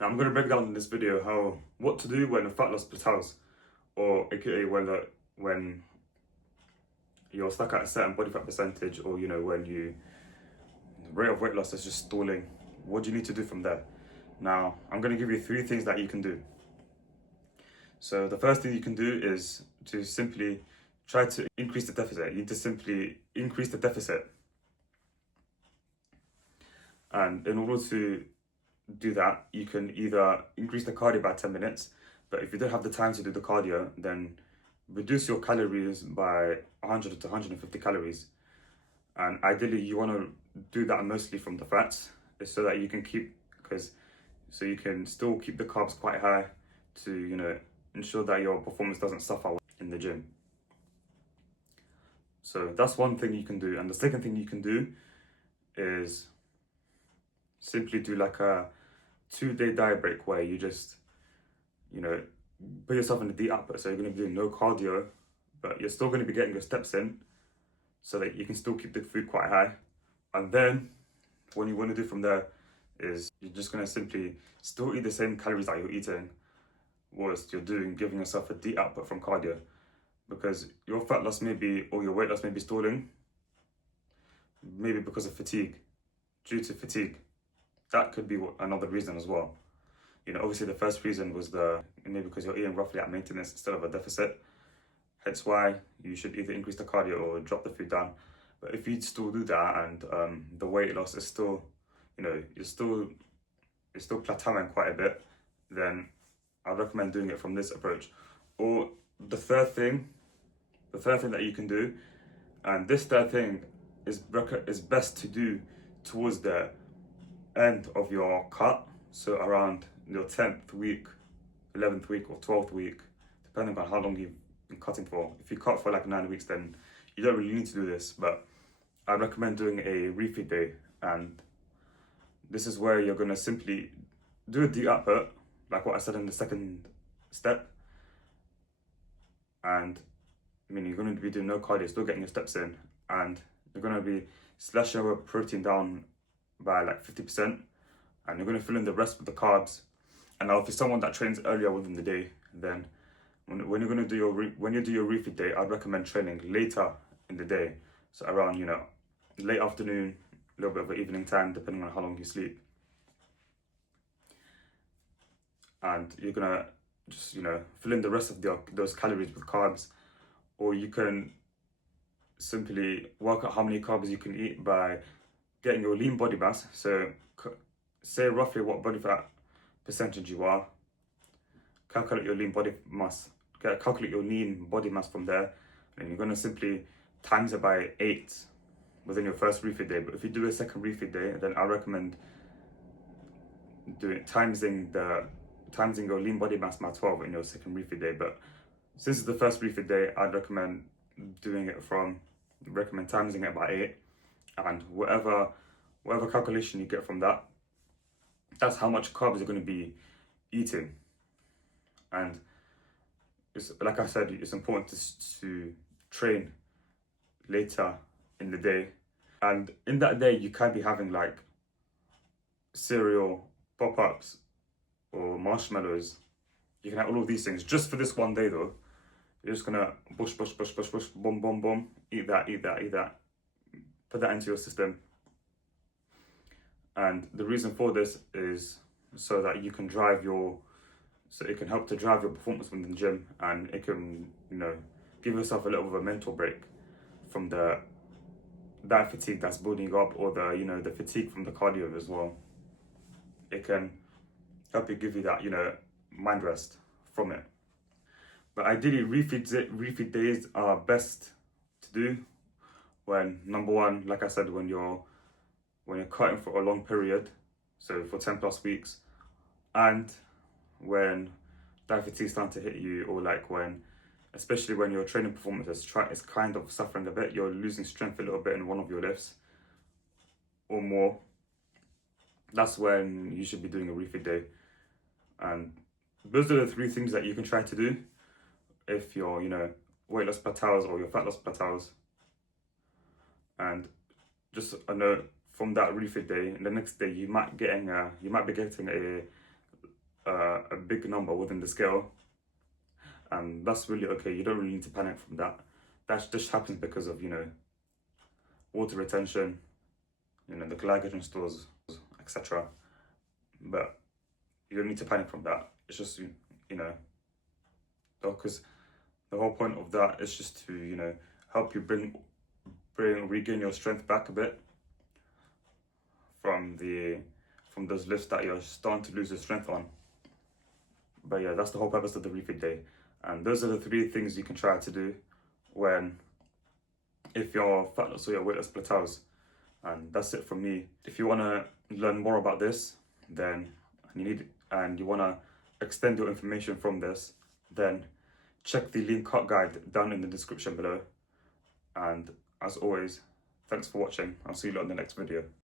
Now I'm going to break down in this video what to do when fat loss plateaus, or aka when you're stuck at a certain body fat percentage, or when the rate of weight loss is just stalling. What do you need to do from there? Now I'm going to give you 3 things that you can do. So the first thing you can do is to simply try to increase the deficit. You need to simply increase the deficit. And in order to do that, you can either increase the cardio by 10 minutes, but if you don't have the time to do the cardio, then reduce your calories by 100 to 150 calories. And ideally, you want to do that mostly from the fats, so that you can so you can still keep the carbs quite high to, ensure that your performance doesn't suffer in the gym. So that's one thing you can do. And the second thing you can do is simply do like a 2-day diet break where you just, put yourself in the deep output. So you're going to be doing no cardio, but you're still going to be getting your steps in so that you can still keep the food quite high. And then what you want to do from there is you're just going to simply still eat the same calories that you're eating whilst you're giving yourself a deep output from cardio, because your fat loss or your weight loss may be stalling, maybe because of fatigue, due to fatigue. That could be another reason as well. Obviously the first reason was maybe because you're eating roughly at maintenance instead of a deficit. Hence why you should either increase the cardio or drop the food down. But if you still do that and the weight loss is still, you're still plateauing quite a bit, then I recommend doing it from this approach. Or the third thing that you can do, and this third thing is best to do towards the end of your cut, so around your 10th week, 11th week, or 12th week, depending on how long you've been cutting for. If you cut for like 9 weeks, then you don't really need to do this, but I recommend doing a refeed day. And this is where you're going to simply do a deep output, like what I said in the second step. And you're going to be doing no cardio, still getting your steps in, and you're going to be slashing your protein down by like 50%, and you're going to fill in the rest with the carbs. And now if you're someone that trains earlier within the day, then when you're going to do when you do your refeed day, I'd recommend training later in the day, so around late afternoon, a little bit of evening time, depending on how long you sleep. And you're going to just fill in the rest of those calories with carbs. Or you can simply work out how many carbs you can eat by getting your lean body mass. So say roughly what body fat percentage you are, calculate your lean body mass, calculate your lean body mass from there, and you're going to simply times it by 8 within your first refeed day. But if you do a second refeed day, then I recommend timesing your lean body mass by 12 in your second refeed day. But since it's the first refeed day, I'd recommend timesing it by 8, and whatever calculation you get from that, that's how much carbs you're going to be eating. And it's, like I said, it's important to train later in the day. And in that day, you can be having like cereal, pop-ups, or marshmallows. You can have all of these things just for this one day though. You're just gonna push, boom, boom, boom, eat that. Put that into your system. And the reason for this is so that you can so it can help to drive your performance within the gym, and it can, give yourself a little bit of a mental break from that fatigue that's building up, or the fatigue from the cardio as well. It can help you give you that, mind rest from it. But ideally, refeed days are best to do when, number one, like I said, when you're cutting for a long period, so for 10 plus weeks, and when that fatigue is starting to hit you, or like especially when your training performance is kind of suffering a bit, you're losing strength a little bit in one of your lifts or more. That's when you should be doing a refeed day. And those are the 3 things that you can try to do if your weight loss plateaus or your fat loss plateaus. And just a note, from that refeed day, the next day you might be getting a a big number within the scale, and that's really okay. You don't really need to panic from that. That just happens because of, you know, water retention, you know, the glycogen stores, etc. But you don't need to panic from that. It's just, you know, because the whole point of that is just to, you know, help you regain your strength back a bit from those lifts that you're starting to lose your strength on. But yeah, that's the whole purpose of the refeed day. And those are the 3 things you can try to do if your fat loss or your weight loss plateaus. And that's it from me. If you want to learn more about this, then you want to extend your information from this, then check the lean cut guide down in the description below. And as always, thanks for watching. I'll see you lot in the next video.